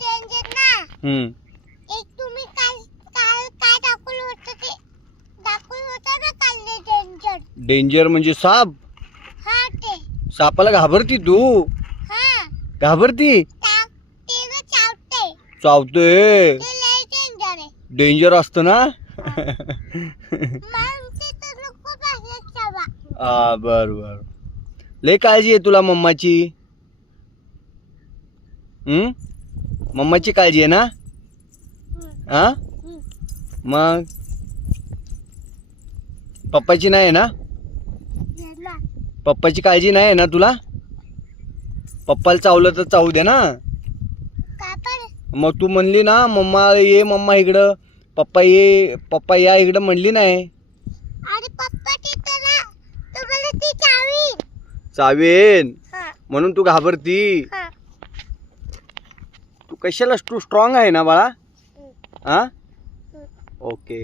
Danger ना. एक तुम्ही काल काल काय दाखवलं होतं ते दाखवलं होतं ना काल ते डेंजर. डेंजर म्हणजे साप. हा ते. सापाला घाबरती तू? हा. घाबरती? ते ना चावते. चावतोय. ते लय डेंजर आहे. डेंजर असतं ना. मग ते तर नको पाहिजे चावा. हा बर बर. लय काळजी आहे तुला मम्माची. मम्माची काळजी आहे ना. हा मग पप्पाची नाही आहे ना. पप्पाची काळजी नाही आहे ना तुला. पप्पाला चावलं तर चावू दे ना. मग तू म्हणली ना मम्मा ये मम्मा इकडं. पप्पा ये पप्पा या इकडं म्हणली नाही. अरे पप्पा तिथं ना तुम्हाला ती चावी. चावेन हा. म्हणून तू घाबरती. हा. तू कशाला तू स्ट्रॉंग आहे ना बाळा. हा ओके.